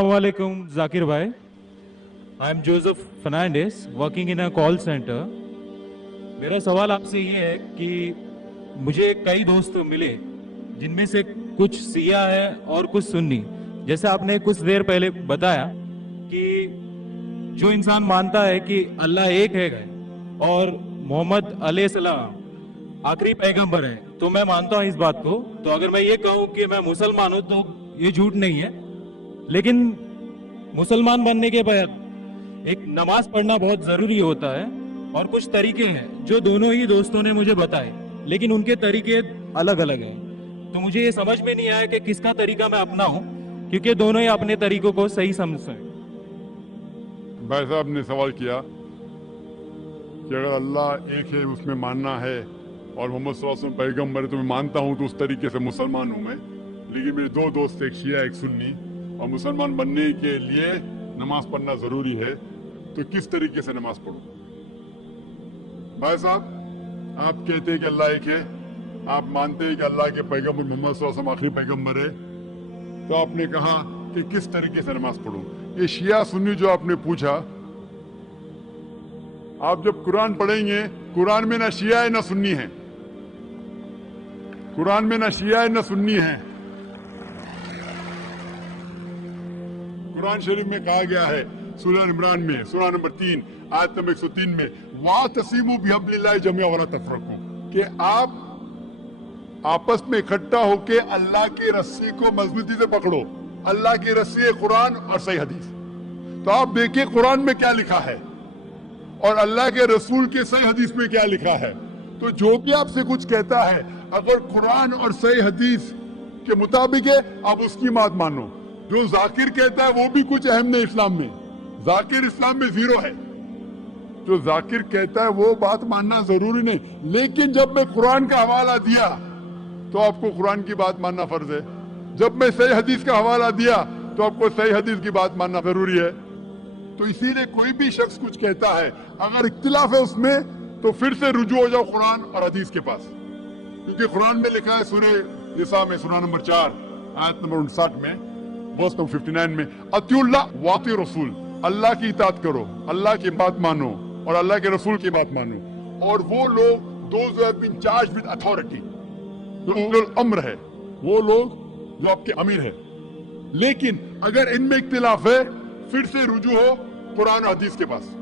Assalamualaikum Zakir bhai. I am Joseph Fernandez working in a call center. मेरा सवाल आपसे ये है कि मुझे कई दोस्त मिले जिनमें से कुछ सिया है और कुछ सुन्नी. जैसे आपने कुछ देर पहले बताया कि जो इंसान मानता है कि अल्लाह एक है और मोहम्मद अलैहिस्सलाम आखिरी पैगंबर है, तो मैं मानता हूँ इस बात को. तो अगर मैं ये कहूँ कि मैं मुसलमान हूँ तो ये झूठ नहीं है. लेकिन मुसलमान बनने के बाद एक नमाज पढ़ना बहुत जरूरी होता है और कुछ तरीके हैं जो दोनों ही दोस्तों ने मुझे बताए, लेकिन उनके तरीके अलग अलग हैं. तो मुझे ये समझ में नहीं आया कि किसका तरीका मैं अपनाऊं, क्योंकि दोनों ही अपने तरीकों को सही समझते हैं. भाई साहब ने सवाल किया कि अगर अल्लाह एक है उसमें मानना है और मोहम्मद सल्लल्लाहु अलैहि वसल्लम पैगंबर है तो मैं मानता हूँ, तो उस तरीके से मुसलमान हूँ मैं. लेकिन मेरे दो दोस्त, एक शिया एक सुन्नी, और मुसलमान बनने के लिए नमाज पढ़ना जरूरी है, तो किस तरीके से नमाज पढ़ूं? भाई साहब, आप कहते हैं कि अल्लाह एक है, आप मानते हैं कि अल्लाह के पैगंबर मोहम्मद सल्लल्लाहु अलैहि वसल्लम आखिरी पैगंबर है, तो आपने कहा कि किस तरीके से नमाज पढ़ूं? ये शिया सुन्नी जो आपने पूछा, आप जब कुरान पढ़ेंगे, कुरान में ना शिया है ना सुन्नी है. कुरान में ना शिया है ना सुन्नी है. कुरान शरीफ में कहा गया है सूरह इमरान में, सूरह नंबर 3 आयत नंबर 103 में, वातसिमू बिहब्लिल्लाहि जमीअन वला तफरकू, कि आप आपस में इकट्ठा होके अल्लाह की रस्सी को मजबूती से पकड़ो. अल्लाह की रस्सी है कुरान और सही हदीस. तो आप देखिए कुरान में क्या लिखा है और अल्लाह के रसूल के सही हदीस में क्या लिखा है. तो जो भी आपसे कुछ कहता है, अगर कुरान और सही हदीस के मुताबिक है, आप उसकी बात मानो. जो जाकिर कहता है वो भी कुछ अहम नहीं इस्लाम में. जाकिर इस्लाम में जीरो है. जो जाकिर कहता है वो बात मानना जरूरी नहीं. लेकिन जब मैं कुरान का हवाला दिया तो आपको कुरान की बात मानना फर्ज है. जब मैं सही हदीस का हवाला दिया तो आपको सही हदीस की बात मानना जरूरी है. तो इसीलिए कोई भी शख्स कुछ कहता है, अगर इख्तिलाफ है उसमें, तो फिर से रुजू हो जाओ कुरान और हदीस के पास. क्योंकि कुरान में लिखा है सूरह निसा में, सूरह नंबर 4 आयत नंबर 59 में, वर्स नंबर 59 में, अतिउल्लाह वाति रसूल, अल्लाह की इताअत करो, अल्लाह की बात मानो और अल्लाह के रसूल की बात मानो. और वो लोग those who have been charged with authority, जो उलुल अम्र है, वो लोग जो आपके अमीर है. लेकिन अगर इनमें इख्तिलाफ है, फिर से रुजू हो कुरान और हदीस के पास,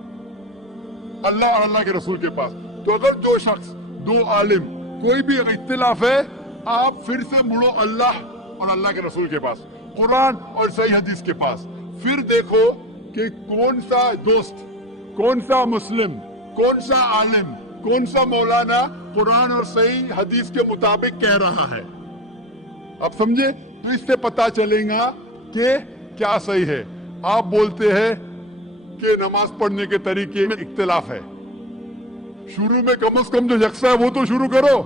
अल्लाह और अल्लाह के रसूल के पास. तो अगर दो शख्स, दो आलिम, कोई भी इख्तिलाफ है, आप फिर से मुड़ो अल्लाह और अल्लाह के रसूल के पास, कुरान और सही हदीस के पास. फिर देखो कि कौन सा दोस्त, कौन सा मुस्लिम, कौन सा आलिम, कौन सा मौलाना कुरान और सही हदीस के मुताबिक कह रहा है. आप समझे? तो इससे पता चलेगा कि क्या सही है. आप बोलते हैं कि नमाज पढ़ने के तरीके में इख्तिलाफ है. शुरू में कम से कम जो यकसा है वो तो शुरू करो.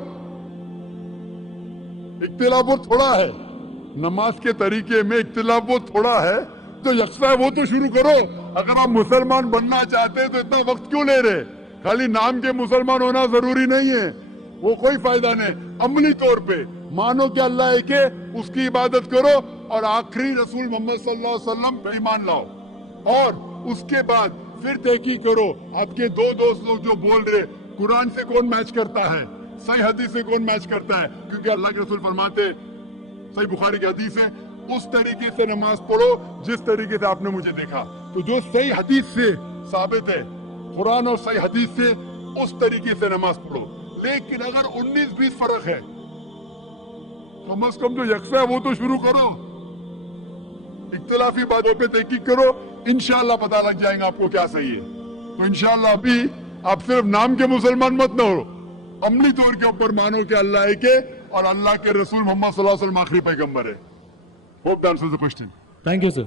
इख्तिलाफ वो थोड़ा है, नमाज के तरीके में इख्तिलाफ वो थोड़ा है, जो यकसा है वो तो शुरू करो. अगर आप मुसलमान बनना चाहते हैं तो इतना वक्त क्यों ले रहे? खाली नाम के मुसलमान होना जरूरी नहीं है, वो कोई फायदा नहीं. अमली तौर पे मानो कि अल्लाह एक है, उसकी इबादत करो और आखिरी रसूल मोहम्मद सल्लल्लाहु अलैहि वसल्लम पे ईमान लाओ. और उसके बाद फिर तहकीक करो. आपके दो दोस्त लोग जो बोल रहे कुरान से कौन मैच करता है, सही हदीस से कौन मैच करता है, क्योंकि अल्लाह के रसूल फरमाते, सही बुखारी की हदीस है, उस तरीके से नमाज पढ़ो जिस तरीके से आपने मुझे देखा. तो जो सही हदीस से साबित है, कुरान और सही हदीस से, उस तरीके से नमाज पढ़ो. लेकिन अगर 19-20 फर्क है, कम से कम जो यकसा है वो तो शुरू करो. इख्तिलाफी बातों पे तहकीक करो, इंशाअल्लाह पता लग जाएगा आपको क्या सही है. तो इंशाअल्लाह अभी आप सिर्फ नाम के मुसलमान मत न हो, अमली तौर के ऊपर मानो कि अल्लाह एक है और अल्लाह के रसूल मोहम्मद सल्लल्लाहु अलैहि वसल्लम आखिरी पैगंबर है. Hope that answers the question. Thank you, sir.